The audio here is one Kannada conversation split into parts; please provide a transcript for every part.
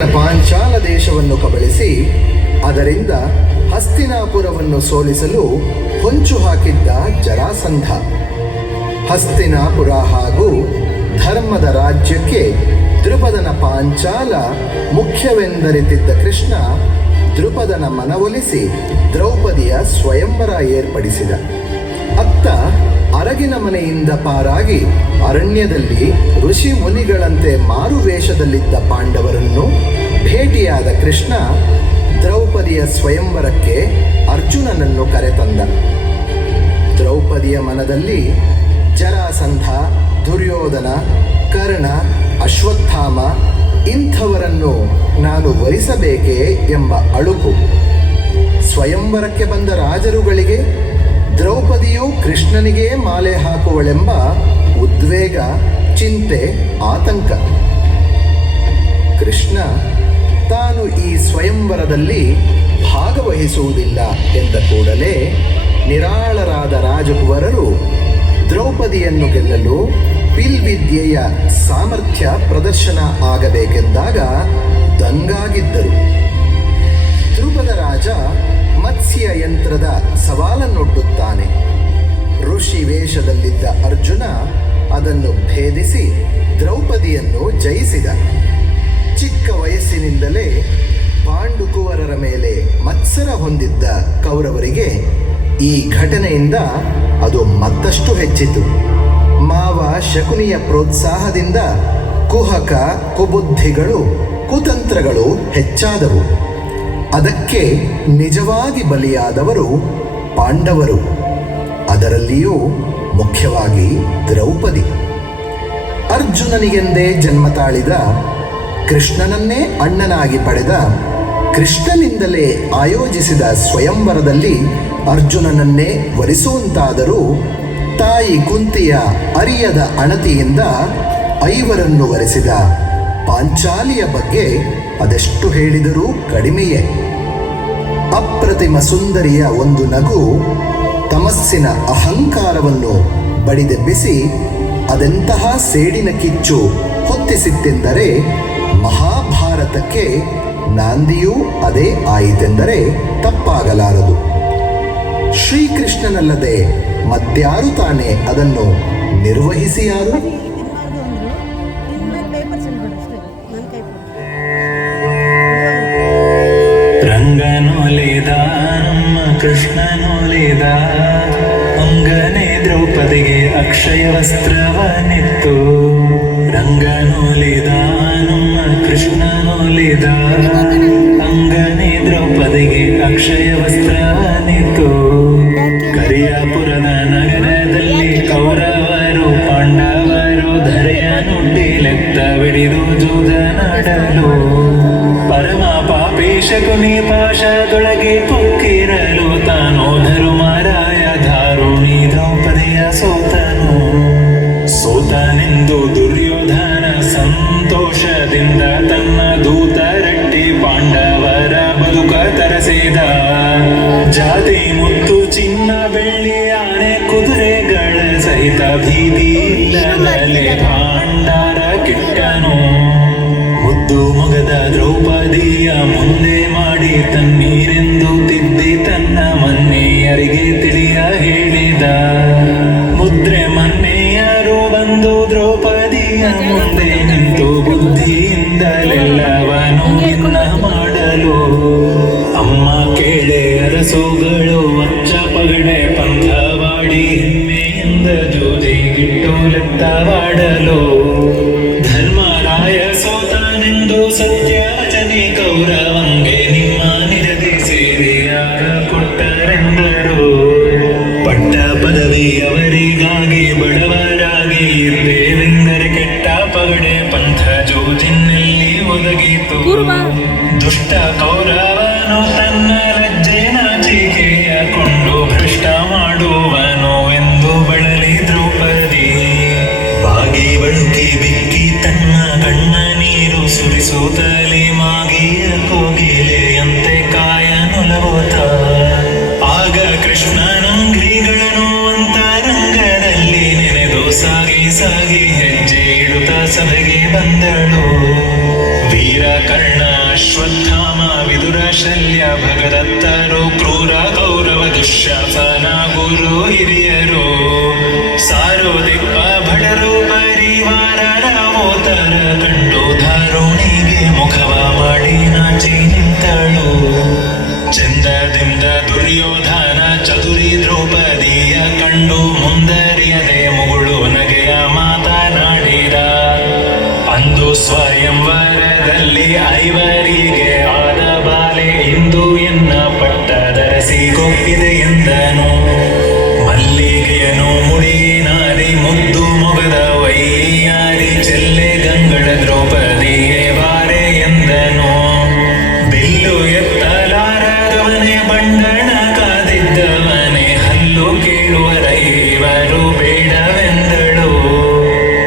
ಪಾಂಚಾಲ ದೇಶವನ್ನು ಕಬಳಿಸಿ ಅದರಿಂದ ಹಸ್ತಿನಾಪುರವನ್ನು ಸೋಲಿಸಲು ಹೊಂಚು ಹಾಕಿದ್ದ ಜರಾಸಂಧ. ಹಸ್ತಿನಾಪುರ ಹಾಗೂ ಧರ್ಮದ ರಾಜ್ಯಕ್ಕೆ ದ್ರುಪದನ ಪಾಂಚಾಲ ಮುಖ್ಯವೆಂದರಿತಿದ್ದ ಕೃಷ್ಣ ದ್ರುಪದನ ಮನವೊಲಿಸಿ ದ್ರೌಪದಿಯ ಸ್ವಯಂವರ ಏರ್ಪಡಿಸಿದ. ಅತ್ತ ಅರಗಿನ ಮನೆಯಿಂದ ಪಾರಾಗಿ ಅರಣ್ಯದಲ್ಲಿ ಋಷಿ ಮುನಿಗಳಂತೆ ಮಾರುವೇಷದಲ್ಲಿದ್ದ ಪಾಂಡವರನ್ನು ಭೇಟಿಯಾದ ಕೃಷ್ಣ ದ್ರೌಪದಿಯ ಸ್ವಯಂವರಕ್ಕೆ ಅರ್ಜುನನನ್ನು ಕರೆತಂದ. ದ್ರೌಪದಿಯ ಮನದಲ್ಲಿ ಜರಾಸಂಧ, ದುರ್ಯೋಧನ, ಕರ್ಣ, ಅಶ್ವತ್ಥಾಮ ಇಂಥವರನ್ನು ನಾನು ವರಿಸಬೇಕೇ ಎಂಬ ಅಳುಕು. ಸ್ವಯಂವರಕ್ಕೆ ಬಂದ ರಾಜರುಗಳಿಗೆ ದ್ರೌಪದಿಯು ಕೃಷ್ಣನಿಗೇ ಮಾಲೆ ಹಾಕುವಳೆಂಬ ಉದ್ವೇಗ, ಚಿಂತೆ, ಆತಂಕ. ಕೃಷ್ಣ ತಾನು ಈ ಸ್ವಯಂವರದಲ್ಲಿ ಭಾಗವಹಿಸುವುದಿಲ್ಲ ಎಂದ ಕೂಡಲೇ ನಿರಾಳರಾದ ರಾಜಕುವರರು ದ್ರೌಪದಿಯನ್ನು ಗೆಲ್ಲಲು ಪಿಲ್ವಿದ್ಯೆಯ ಸಾಮರ್ಥ್ಯ ಪ್ರದರ್ಶನ ಆಗಬೇಕೆಂದಾಗ ದಂಗಾಗಿದ್ದರು. ದ್ರುಪದ ರಾಜ ಮತ್ಸ್ಯ ಯಂತ್ರದ ಸವಾಲನ್ನೊಡ್ಡುತ್ತಾನೆ. ಋಷಿ ವೇಷದಲ್ಲಿದ್ದ ಅರ್ಜುನ ಅದನ್ನು ಭೇದಿಸಿ ದ್ರೌಪದಿಯನ್ನು ಜಯಿಸಿದ. ಚಿಕ್ಕ ವಯಸ್ಸಿನಿಂದಲೇ ಪಾಂಡುಕುವರರ ಮೇಲೆ ಮತ್ಸರ ಹೊಂದಿದ್ದ ಕೌರವರಿಗೆ ಈ ಘಟನೆಯಿಂದ ಅದು ಮತ್ತಷ್ಟು ಹೆಚ್ಚಿತು. ಮಾವ ಶಕುನಿಯ ಪ್ರೋತ್ಸಾಹದಿಂದ ಕುಹಕ, ಕುಬುದ್ಧಿಗಳು, ಕುತಂತ್ರಗಳು ಹೆಚ್ಚಾದವು. ಅದಕ್ಕೆ ನಿಜವಾಗಿ ಬಲಿಯಾದವರು ಪಾಂಡವರು, ಅದರಲ್ಲಿಯೂ ಮುಖ್ಯವಾಗಿ ದ್ರೌಪದಿ. ಅರ್ಜುನನಿಗೆಂದೇ ಜನ್ಮ ತಾಳಿದ, ಕೃಷ್ಣನನ್ನೇ ಅಣ್ಣನಾಗಿ ಪಡೆದ, ಕೃಷ್ಣನಿಂದಲೇ ಆಯೋಜಿಸಿದ ಸ್ವಯಂವರದಲ್ಲಿ ಅರ್ಜುನನನ್ನೇ ವರಿಸುವಂತಾದರೂ ತಾಯಿ ಕುಂತಿಯ ಅರಿಯದ ಅಣತಿಯಿಂದ ಐವರನ್ನು ವರಿಸಿದ ಪಾಂಚಾಲಿಯ ಬಗ್ಗೆ ಅದೆಷ್ಟು ಹೇಳಿದರೂ ಕಡಿಮೆಯೇ. ಅಪ್ರತಿಮ ಸುಂದರಿಯ ಒಂದು ನಗು ತಮಸ್ಸಿನ ಅಹಂಕಾರವನ್ನು ಬಡಿದೆಬ್ಬಿಸಿ ಅದೆಂತಹ ಸೇಡಿನ ಕಿಚ್ಚು ಹೊತ್ತಿಸಿತ್ತೆಂದರೆ ಮಹಾಭಾರತಕ್ಕೆ ನಾಂದಿಯೂ ಅದೇ ಆಯಿತೆಂದರೆ ತಪ್ಪಾಗಲಾರದು. ಶ್ರೀಕೃಷ್ಣನಲ್ಲದೆ ಮತ್ಯಾರು ತಾನೇ ಅದನ್ನು ನಿರ್ವಹಿಸಿಯಾರು? ರಂಗನೊಲಿದ ನಮ್ಮ ಕೃಷ್ಣನೊಲಿದ ಅಂಗನೆ ದ್ರೌಪದಿಗೆ ಅಕ್ಷಯ ವಸ್ತ್ರವನಿತ್ತು. ರಂಗನೊಲಿದ ನಮ್ಮ ಕೃಷ್ಣನೊಲಿದ ಅಂಗನೆ ದ್ರೌಪದಿಗೆ ಅಕ್ಷಯ ವಸ್ತ್ರವನಿತ್ತು. ಕರಿಯಾಪುರದ ನಗರದಲ್ಲಿ ಕೌರವರು ಪಾಂಡವರು ಧರೆಯ ನುಡ್ಡಿಲೆತ್ತವಿಡಿದು ಜೂದನಾಡಲು ಪರಮ ಪಾಪಿ ಶಕುನಿ ಪಾಶದೊಳಗೆ ಕುಕ್ಕಿರಲು ತಾನು ಧರ್ಮರಾಯ ಧಾರುಣಿ ದ್ರೌಪದಿಯ ಸೋತನೆಂದು ದುರ್ಯೋಧನ ಸಂತೋಷದಿಂದ ತನ್ನ ದೂತರಟ್ಟಿ ಪಾಂಡವರ ಬದುಕ ತರಸಿದ. ಜಾತಿ ಮುತ್ತು ಚಿನ್ನ ಬೆಳ್ಳಿ ಆನೆ ಕುದುರೆಗಳ ಸಹಿತ ಭೀತಿಯಿಲ್ಲದಲೆ ಭಾಂಡಾರ ಕಿಟ್ಟನು. ಮುದ್ದು ಮೊಗದ ದ್ರೌಪದಿಯ ಮುಂದೆ ಮಾಡಿ ತನ್ನೀರೆಂದು ತಿದ್ದಿ ತನ್ನ ಮನ್ನೆಯರಿಗೆ ತಿಳಿಯ ಹೇಳಿದ. ಮುದ್ರೆ ಮನ್ನೆಯರು ಬಂದು ದ್ರೌಪದಿಯ ಮುಂದೆ ನಿಂತು ಬುದ್ಧಿಯಿಂದಲೆಲ್ಲವನು ನಿನ್ನ ಮಾಡಲು. ಅಮ್ಮ ಕೇಳೆ ಅರಸುಗಳು ಅಚ್ಚ ಪಗಡೆ ಪಂಥವಾಡಿ ಹೆಮ್ಮೆಯಿಂದ ಜೋಜಿಗಿಟ್ಟು ಲೆತ್ತವಾಡಲು. ಧರ್ಮರಾಯ ಸೋತನೆಂದು ಸತ್ಯವಚನೆ ಕೌರವಂಗೆ ನಿಮ್ಮ ನಿಜದಿ ಸೇರಿಯಾಗ ಕೊಟ್ಟರೆಂದರು. ಪಟ್ಟ ಪದವಿ ಅವರಿಗಾಗಿ ಬಡವರಾಗಿ ಇರ್ದೇವೆಂದರೆ ಕೆಟ್ಟ ಪಗಡೆ ಪಂಥ ಜೋಜಿನಲ್ಲಿ ಒದಗಿತು. ದುಷ್ಟ ಕೌರವನು ತನ್ನ ಲಜ್ಜೆ ನಾಚಿಕೆಯ ಕೊಂಡು ಭ್ರಷ್ಟ ಮಾಡುವನು ಎಂದು ಬಳಲಿ ದ್ರೌಪದಿ. ಬಾಗಿ ಬಳುಕಿ ಬಿಕ್ಕಿ ತನ್ನ ಕಣ್ಣ ನೀರು ಸುರಿಸುತ್ತಲೇ ಮಾಗಿಯ ಕೋಗಿಲೆಯಂತೆ ಕಾಯನೊಲವೋತ. ಆಗ ಕೃಷ್ಣನಂಗ್ರಿಗಳನ್ನು ಅಂತರಂಗದಲ್ಲಿ ನೆನೆದು ಸಾಗಿ ಸಾಗಿ ಹೆಜ್ಜೆ ಇಡುತ್ತಾ ಸಭೆಗೆ ಬಂದಳು. ವಿಯ ಯುಧಿಷ್ಠಿರ ಕರ್ಣ ಅಶ್ವತ್ಥಾಮ ವಿದುರ ಶಲ್ಯ ಭಗದತ್ತರು ಕ್ರೂರ ಕೌರವ ದುಶ್ಯಾಸನ ಗುರು ಹಿರಿಯರು ಸಾರೋ ದಿಪ್ಪ ಭಟರು ಪರಿವಾರ ರಾಮೋತರ ಕಂಡು ಧಾರುಣಿಗೆ ಮುಖವ ಮಾಡಿ ನಾಚಿ ನಿಂತಳು ಚಂದದಿಂದ ದುರ್ಯೋಧನ ಚತುರಿ ದ್ರೌಪದಿಯ ಕಂಡು ಮುಂದರಿಯದೆ ಮುಗುಳು ನಗೆಯ ಮಾತನಾಡಿದ ಅಂದು ಸ್ವಯಂವರದಲ್ಲಿ ಐವರಿಗೆ ಆದ ಬಾಲೆ ಇಂದು ಎನ್ನ ಪಟ್ಟ ಧರಿಸಿ ಕೊಪ್ಪಿದೆ ಎಂದನು ಮಲ್ಲಿಗೆಯನು ಮುಡಿನಾರಿ ಮುದ್ದು ಮೊಗದ ವೈಯಾರಿ ಚೆಲ್ಲೆ ಗಂಗಳ ದ್ರೌಪದಿಯೇ ಬಾರೆ ಎಂದನು ಬಿಲ್ಲು ಎತ್ತಲಾರದವನೇ ಬಂಡಣ ಕಾದಿದ್ದವನೇ ಹಲ್ಲು ಕೇಳುವರೈವರು ಬೇಡವೆಂದಳು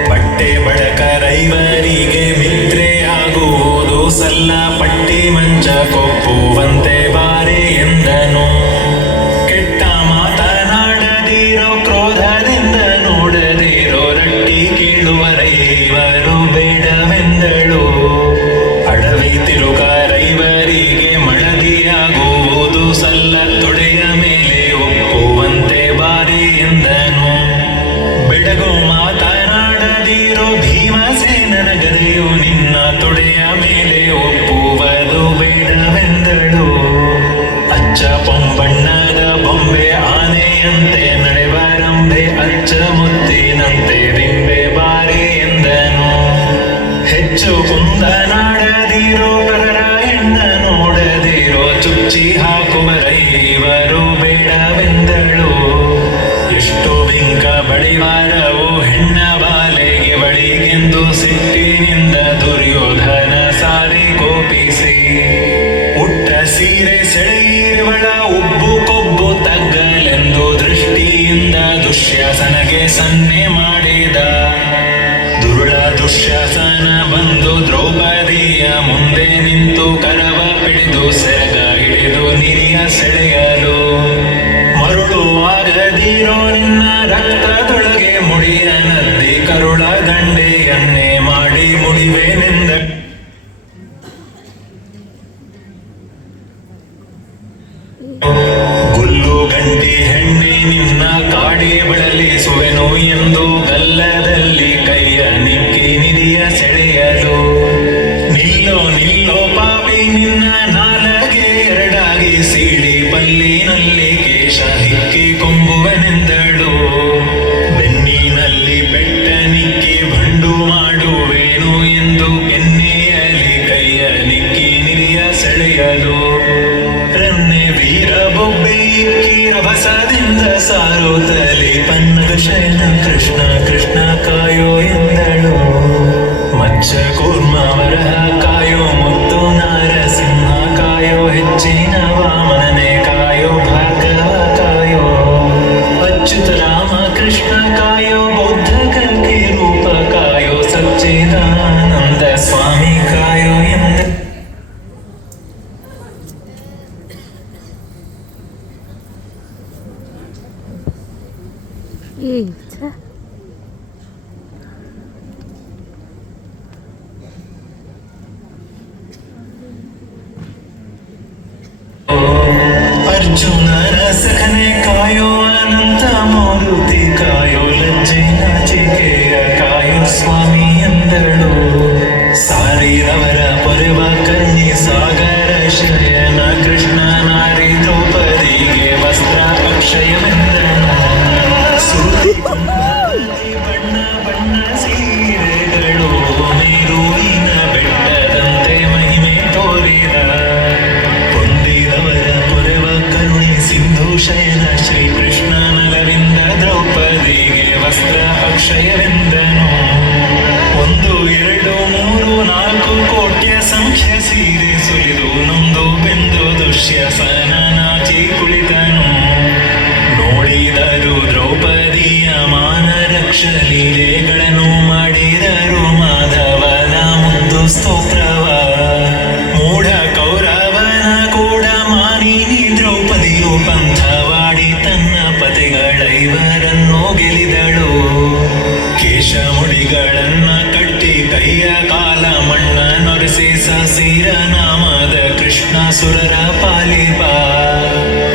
ಬಟ್ಟೆ ಬಡಕರೈವರಿಗೆ ಮಿತ್ರೆಯಾಗುವುದು ಸಲ್ಲ ಪಟ್ಟಿ ಮಂಚ ಕೊಪ್ಪುವಂತೆ ಬಾರೆ ಎಂದನು ಕೆಟ್ಟ ಮಾತನಾಡದಿರೋ ಕ್ರೋಧದಿಂದ ನೋಡದಿರೋ ರಟ್ಟಿ ಕೇಳುವರೈವರು ಬೇಡವೆಂದಳು ಅಡವಿ ತಿರುಗಾರೈವರಿಗೆ ಮಳದಿಯಾಗುವುದು ಸಲ್ಲ ತೊಡೆಯ ಮೇಲೆ ಒಪ್ಪುವಂತೆ ಬಾರಿ ಎಂದನು ಬೆಡಗು ಮಾತನಾಡದಿರೋ ಭೀಮಸೇನನ ಗದೆಯು ನಿನ್ನ ತೊಡೆಯ ಮೇಲೆ ಒಪ್ಪುವುದು ಬೇಡವೆಂದಳು ಅಚ್ಚ ಪೊಂಬಣ್ಣದ ಬೊಂಬೆ ಆನೆಯಂತೆ ನಡೆಬರಂಬೆ ಅಚ್ಚ ಮುತ್ತಿನಂತೆ ದಿಂಬೆ ಬಾರಿ ಎಂದನು ಹೆಚ್ಚು ಕುಂದನಾಡದಿರೋ ಪರರ ಹೆಣ್ಣ ನೋಡದಿರೋ ಚುಚ್ಚಿ ಹಾಕುವರೈವರು ಬೇಡವೆಂದಳು ಎಷ್ಟು ಬಿಂಕ ಬಳಿವಾರವು ಹೆಣ್ಣ ಬಾಲೆಗೆ ಬಳಿಗೆಂದು ಸಿಟ್ಟಿನಿಂದ ದುರ್ಯೋಧನ ಸಾರಿ ಕೋಪಿಸಿ ಉಟ್ಟ ಸೀರೆ ಸೆಳೆಯಿರುವಳ ಉಬ್ಬು ಕೊಬ್ಬು ತಗ್ಗಲೆಂದು ದೃಷ್ಟಿಯಿಂದ ದುಶ್ಯಾಸನಗೆ ಸನ್ನೆ ಮಾಡಿದ ದುರುಳ ದುಶ್ಯಾಸನ ಬಂದು ದ್ರೌಪದಿಯ ಮುಂದೆ ನಿಂತು ಕರವ ಪಿಡಿದು ಸೆರಗ ಹಿಡಿದು ನಿರಿಯ ಸೆಳೆಯಲು ಮರುಳು ಆಗದಿರೋ ನಿನ್ನ ರಕ್ತದೊಳಗೆ ಮುಡಿಯ ನದ್ದಿ ಕರುಳ ದಂಡೆಯನ್ನೇ ಮಾಡಿ ಮುಡಿವೆನೆಂದ ಗುಲ್ಲು ಗಂಟಿ ಹೆಣ್ಣೆ ನಿನ್ನ ಕಾಡಿ ಬಳಲಿಸುವೆನು ಎಂದು ಗಲ್ಲದಲ್ಲಿ ಕೈಯ ನಿಕ್ಕಿ ನಿರಿಯ ಸೆಳೆಯಲು ನಿಲ್ಲೋ ನಿಲ್ಲೋ ಪಾಪಿ ನಿನ್ನ ನಾಲಗೆ ಎರಡಾಗಿ ಸೀಳಿ ಪಲ್ಲಿನಲ್ಲಿ ಕೇಶ ಹಿಕ್ಕಿ ಕೊಂಬುವನೆಂದಳು ಬೆನ್ನಿನಲ್ಲಿ ಬೆಟ್ಟ ನಿಕ್ಕಿ ಭಂಡು ಮಾಡುವೇನು ಎಂದು ಕೆನ್ನೆಯಲ್ಲಿ ಕೈಯ ನಿಕ್ಕಿ ನಿರಿಯ ಸೆಳೆಯಲು ರನ್ನೆ ವೀರ ಬೊಬ್ಬೆ ಇಕ್ಕಿ ರಭಸದಿಂದ ಸಾರುತ್ತಲಿ ಪನ್ನಗ ಶಯನ ಕೃಷ್ಣ ಕೃಷ್ಣ ಕಾಯೋ ಎಂದಳು ಮಚ್ಚ ಕೂರ್ಮ ವರಹ ಕಾಯೋ ಮುತ್ತು ನಾರಸಿಂಹ ಕಾಯೋ ಹೆಚ್ಚಿನ ವಾಮನನೆ ಕಾಯೋ ಭಾರ್ಗವ ಕಾಯೋ ಅಚ್ಯುತ ರಾಮ ಕೃಷ್ಣ ಕಾಯೋ ಬೌದ್ಧ ಕಲ್ಕಿ ರೂಪ ಕಾಯೋ ಸಚ್ಚಿದಾನಂದ ಸ್ವಾಮಿ ಕಾಯೋ ಎಂದ ಅರ್ಜುನನ ಸಖನೆ ಕಾಯೋ ಅನಂತ ಮಾರುತಿ ಕಾಯೋ ಲಜ್ಜೆ ನಾಚಿಕೆಯ ಕಾಯೋ ಸ್ವಾಮಿ ಎಂದಳು ಸಾರಿರವರ ಪೊರೆವ ಕರ್ಣಿ ಸಾಗರ ಶಯನ ಕೃಷ್ಣ ನಾರಿ ದ್ರೌಪದಿಗೆ ವಸ್ತ್ರ ಅಕ್ಷಯವೆಂದಳು ಸುರುಳಿ ಕುಂಭಾಲಿ ಬಣ್ಣ ಬಣ್ಣ ಸೀರೆಗಳು ಮೇರುವಿನ ಬೆಟ್ಟದಂತೆ ಮಹಿಮೆ ತೋರಿದ ಹೊಂದಿದವರ ಪೊರೆವ ಕರುಣಿ ಸಿಂಧು ಶಯನ ಶ್ರೀಕೃಷ್ಣ ನಲವಿಂದ ದ್ರೌಪದಿಗೆ ವಸ್ತ್ರ ಅಕ್ಷಯವೆಂದನು ಒಂದು ಎರಡು ಕೃಷ್ಣಾಸುರರ ಪಾಲಿಪ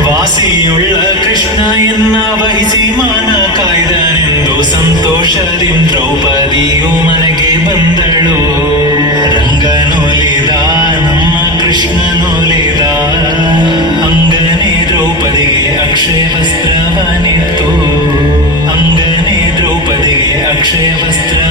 ವಾಸಿಯುಳ್ಳ ಕೃಷ್ಣ ಎನ್ನ ವಹಿಸಿ ಮಾನ ಕಾಯ್ದನೆಂದು ಸಂತೋಷದಿಂದ ದ್ರೌಪದಿಯು ಮನೆಗೆ ಬಂದಳು. ರಂಗನೊಲಿದ ನಮ್ಮ ಕೃಷ್ಣನೊಲಿದ ಅಂಗನೇ ದ್ರೌಪದಿಗೆ ಅಕ್ಷಯ ವಸ್ತ್ರವನಿತ್ತು. ಅಂಗನೇ ದ್ರೌಪದಿಗೆ ಅಕ್ಷಯ ವಸ್ತ್ರ